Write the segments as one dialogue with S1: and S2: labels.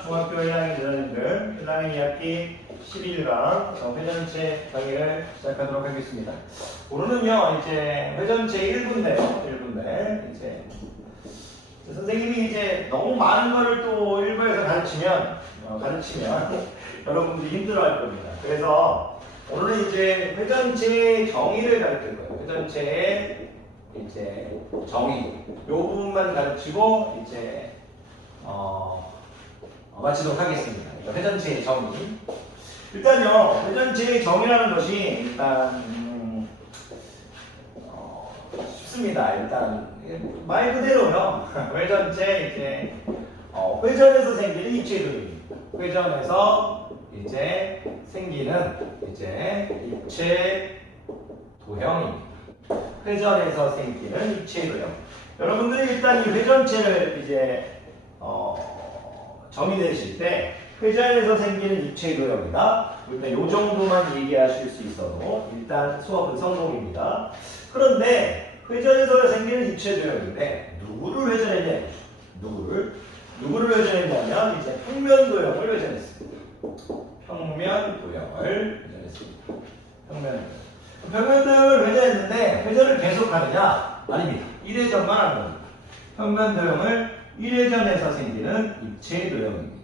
S1: 중학교 1학년 대장님들 1학년 2학기 11강 회전체 강의를 시작하도록 하겠습니다. 오늘은요, 이제 회전체 1분인데요. 1분인데, 이제 선생님이 이제 너무 많은 거를 또 1부에서 가르치면, 어, 가르치면 여러분들이 힘들어 할 겁니다. 그래서 오늘은 이제 회전체의 정의를 가르칠 거예요. 회전체의 이제 정의. 요 부분만 가르치고 이제 어, 어, 마치도록 하겠습니다. 회전체의 정의. 일단요, 회전체의 정의라는 것이 일단 음, 어, 쉽습니다. 일단 말 그대로요. 회전체 이제 어, 회전에서 생기는 입체 도형입니다. 회전에서 이제 생기는 이제 입체 도형입니다. 회전에서 생기는 입체 도형. 여러분들이 일단 이 회전체를 이제 어, 정의 내실 때 회전에서 생기는 입체 도형이다. 일단 요 정도만 얘기하실 수 있어도 일단 수업은 성공입니다. 그런데 회전에서 생기는 입체 도형인데 누구를 회전했냐? 누구를? 누구를 회전했냐면 이제 평면 도형을 회전했습니다. 평면 도형을 회전했습니다. 평면 도형. 평면 도형을 회전했는데 회전을 계속 하느냐? 아닙니다. 1회전만 하는 겁니다. 평면 도형을 1회전에서 생기는 입체 도형입니다.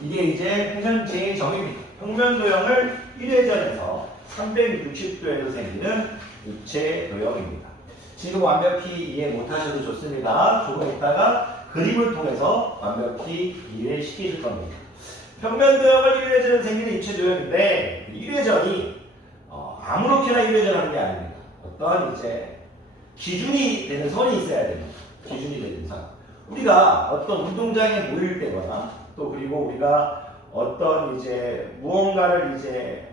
S1: 이게 이제 회전체의 정의입니다. 평면 도형을 1회전에서 360도에서 생기는 입체 도형입니다. 지금 완벽히 이해 못하셔도 좋습니다. 조금 있다가 그림을 통해서 완벽히 이해시킬 겁니다. 평면 도형을 1회전에서 생기는 입체 도형인데 1회전이 어, 아무렇게나 1회전 하는 게 아닙니다. 어떤 이제 기준이 되는 선이 있어야 됩니다. 기준이 되는 선. 우리가 어떤 운동장에 모일 때거나 또 그리고 우리가 어떤 이제 무언가를 이제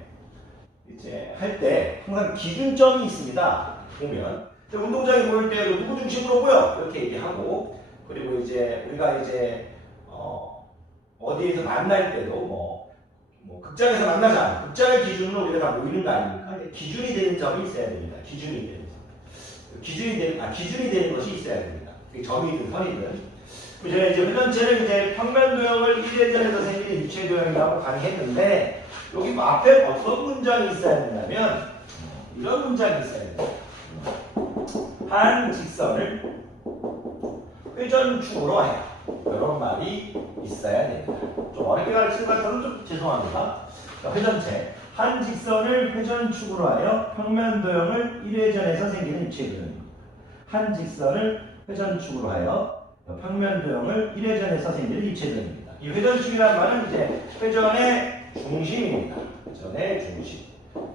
S1: 이제 할 때 항상 기준점이 있습니다. 보면 운동장에 모일 때도 누구 중심으로 모여 이렇게 얘기하고 그리고 이제 우리가 이제 어 어디에서 만날 때도 뭐, 뭐 극장에서 만나자 극장을 기준으로 우리가 다 모이는 거 아닙니까? 기준이 되는 점이 있어야 됩니다. 기준이 되는 점. 기준이 되는 아 기준이 되는 것이 있어야 됩니다. 점이든 선이든. 제가 이제 회전체를 이제 평면 도형을 1회전에서 생기는 입체 도형이라고 강의했는데 여기 뭐 앞에 어떤 문장이 있어야 되냐면 이런 문장이 있어야 돼요. 한 직선을 회전축으로 하여 이런 말이 있어야 됩니다. 좀 어렵게 가르치는 것 같아서 좀 죄송합니다. 자, 회전체 한 직선을 회전축으로 하여 평면 도형을 1회전에서 생기는 입체 도형입니다. 한 직선을 회전축으로 하여 평면 도형을 1회전에서 생기는 입체 도형입니다. 이 회전축이라는 말은 이제 회전의 중심입니다. 회전의 중심.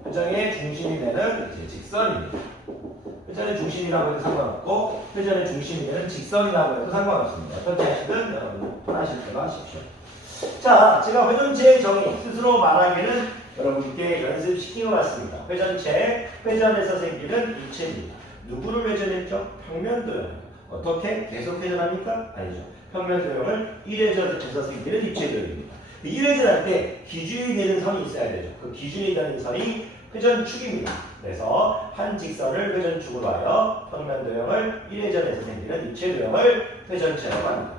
S1: 회전의 중심이 되는 이제 직선입니다. 회전의 중심이라고 해도 상관없고 회전의 중심이 되는 직선이라고 해도 상관없습니다. 어떻게 하시든 여러분 편하실 대로 하십시오. 자, 제가 회전체의 정의 스스로 말하기는 여러분께 연습시킨 것 같습니다. 회전체, 회전에서 생기는 입체입니다. 누구를 회전했죠? 평면 도형. 어떻게? 계속 회전합니까? 아니죠. 평면 도형을 1회전에서 생기는 입체 도형입니다. 1회전 할 때 기준이 되는 선이 있어야 되죠. 그 기준이 되는 선이 회전축입니다. 그래서 한 직선을 회전축으로 하여 평면 도형을 1회전에서 생기는 입체 도형을 회전체라고 합니다.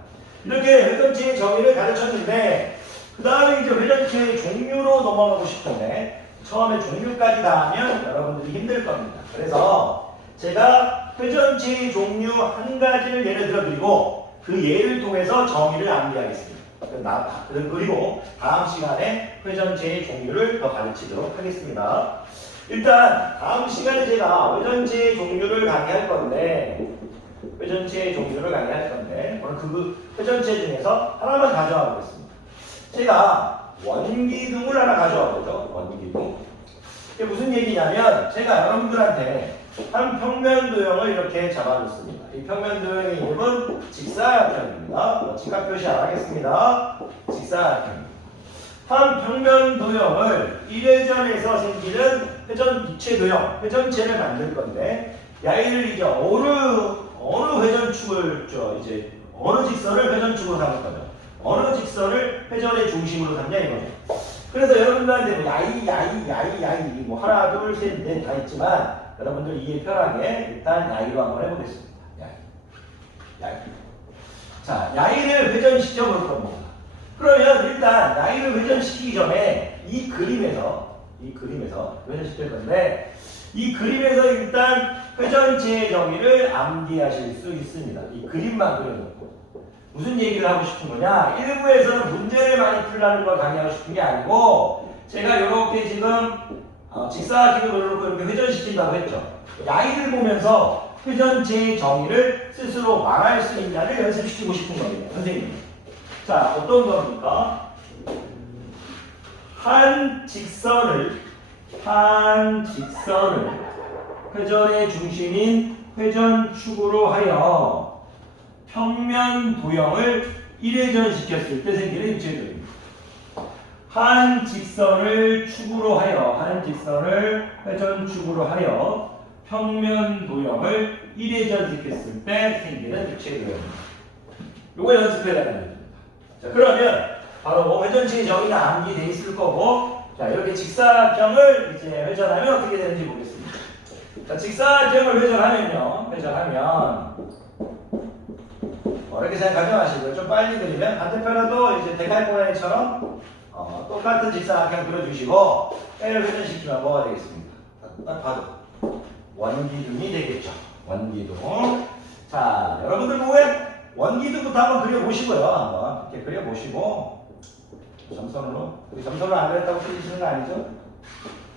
S1: 이렇게 회전체의 정의를 가르쳤는데 그 다음에 이제 회전체의 종류로 넘어가고 싶은데 처음에 종류까지 다 하면 여러분들이 힘들 겁니다. 그래서 제가 회전 체의 종류 한 가지를 예를 들어 드리고 그 예를 통해서 정의를 암기하겠습니다. 그리고 다음 시간에 회전체의 종류를 더 가르치도록 하겠습니다. 일단 다음 시간에 제가 회전체의 종류를 강의할 건데 회전체의 종류를 강의할 건데 오늘 그 회전체 중에서 하나만 가져와 보겠습니다. 제가 원기둥을 하나 가져와 보죠. 원기둥. 이게 무슨 얘기냐면 제가 여러분들한테 한 평면 도형을 이렇게 잡아줬습니다. 이 평면 도형의 이름은 직사각형입니다. 뭐 직각 표시 안 하겠습니다. 직사각형. 한 평면 도형을 1회전에서 생기는 회전 입체 도형, 회전체를 만들 건데 야이를 이제 어느 어느 회전축을 저 이제 어느 직선을 회전축으로 삼을 거죠. 어느 직선을 회전의 중심으로 삼냐 이거죠. 그래서 여러분들한테 뭐 야이 야이 야이 야이 뭐 하나 둘 셋 넷 다 있지만 여러분들 이해 편하게 일단 야이로 한번 해보겠습니다. 야이. 야이. 자, 야이를 회전시켜 볼 겁니다. 그러면 일단 나이를 회전시키기 전에 이 그림에서 이 그림에서 회전시킬 건데 이 그림에서 일단 회전체의 정의를 암기하실 수 있습니다. 이 그림만 그려놓고 무슨 얘기를 하고 싶은 거냐? 일부에서는 문제를 많이 풀라는 걸 강의하고 싶은 게 아니고 제가 이렇게 지금 어, 직사각형을 그려놓고 이렇게 회전 시킨다고 했죠. 나이를 보면서 회전체의 정의를 스스로 말할 수 있냐를 연습시키고 싶은 겁니다. 선생님. 자, 어떤 겁니까? 한 직선을, 한 직선을 회전의 중심인 회전축으로 하여 평면 도형을 1회전시켰을 때 생기는 입체도입니다. 한 직선을 축으로 하여, 한 직선을 회전축으로 하여 평면 도형을 1회전 시켰을 때 생기는 입체도형입니다. 요거 연습해야 되는 겁니다. 자, 그러면 바로 회전체의 정의가 암기돼 있을 거고, 자, 이렇게 직사각형을 이제 회전하면 어떻게 되는지 보겠습니다. 자, 직사각형을 회전하면요, 회전하면, 어, 이렇게 생각하지 마시고요. 좀 빨리 그리면 반대편에도 이제 데칼코마니처럼 어, 똑같은 직사각형 그려주시고, L을 회전시키면 뭐가 되겠습니까? 딱 봐도 원기둥이 되겠죠. 원기둥. 자, 여러분들 보면 원기둥부터 한번 그려보시고요. 한번 이렇게 그려보시고 점선으로 우리 점선을 안 그렸다고 틀리시는 거 아니죠?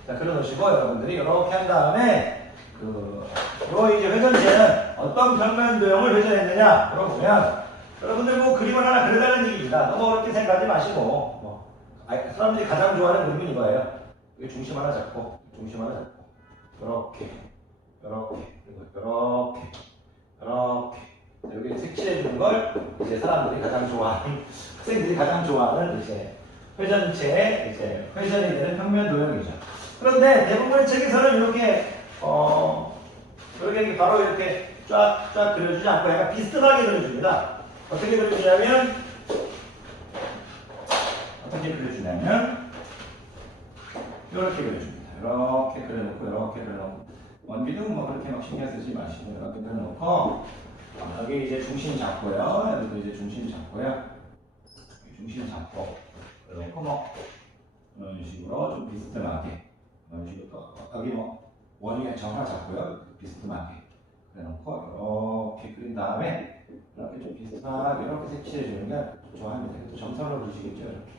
S1: 자, 그려놓으시고 여러분들이 이렇게 한 다음에 그, 요 이제 회전체는 어떤 평면 도형을 회전했느냐 물어보면 여러분들 뭐 그림을 하나 그려달라는 얘기입니다. 너무 어렵게 생각하지 마시고 뭐 사람들이 가장 좋아하는 그림은 이거예요. 여기 중심 하나 잡고 중심 하나 잡고 이렇게 이렇게 그리고 이렇게 이렇게 여기 색칠해 주는 걸 이제 사람들이 가장 좋아하는 학생들이 가장 좋아하는 이제 회전체 이제 회전이 되는 평면 도형이죠. 그런데 대부분의 책에서는 이렇게 어 이렇게 바로 이렇게 쫙 쫙 그려주지 않고 약간 비스듬하게 그려줍니다. 어떻게 그려주냐면 어떻게 그려주냐면 이렇게 그려줍니다. 이렇게 그려놓고 이렇게 그려놓고 원비는 뭐 그렇게 막 신경 쓰지 마시고 이렇게 그려놓고 어, 여기 이제 중심 잡고요. 여기도 이제 중심 잡고요. 중심 잡고 그러고 뭐 이런 식으로 좀 비스듬하게 이런 식으로 또 여기 뭐 원위에 정화 잡고요. 비스듬하게 그래놓고 이렇게 그린 다음에 이렇게 좀 비스듬하게 이렇게 색칠해 주는 게 좋아합니다. 또 점선으로 그리시겠죠. 이렇게.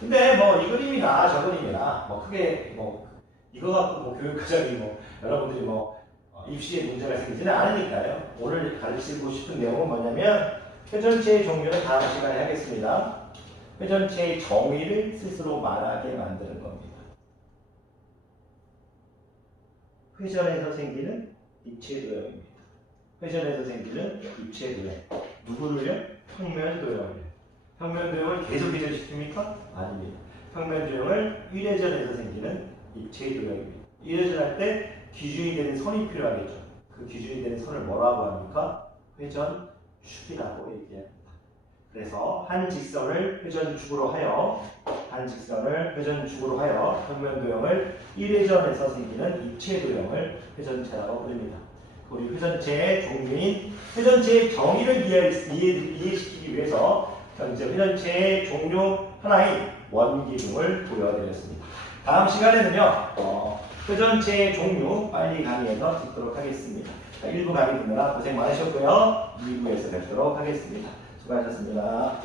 S1: 근데 뭐 이 그림이나 저 그림이나 뭐 크게 뭐 이거 갖고 뭐 교육 과정이 뭐 여러분들이 뭐 어, 입시에 문제가 생기지는 않으니까요. 오늘 가르치고 싶은 내용은 뭐냐면 회전체의 종류는 다음 시간에 하겠습니다. 회전체의 정의를 스스로 말하게 만드는 겁니다. 회전에서 생기는 입체 도형입니다. 회전에서 생기는 입체 도형. 누구를요? 평면 도형을. 평면 도형을 계속 회전시킵니까? 아닙니다. 평면 도형을 1회전에서 생기는 입체 도형입니다. 1회전 할 때 기준이 되는 선이 필요하겠죠. 그 기준이 되는 선을 뭐라고 합니까? 회전 축이라고 얘기합니다. 그래서 한 직선을 회전축으로 하여 한 직선을 회전축으로 하여 평면 도형을 1회전에서 생기는 입체 도형을 회전체라고 부릅니다. 우리 회전체의 종류인 회전체의 정의를 이해, 이해, 이해시키기 위해서 현재 회전체의 종류 하나인 원기둥을 보여드렸습니다. 다음 시간에는요, 어, 회전체의 종류 빨리 강의해서 듣도록 하겠습니다. 자, 1부 강의 듣느라 고생 많으셨고요. 2부에서 뵙도록 하겠습니다. 수고하셨습니다.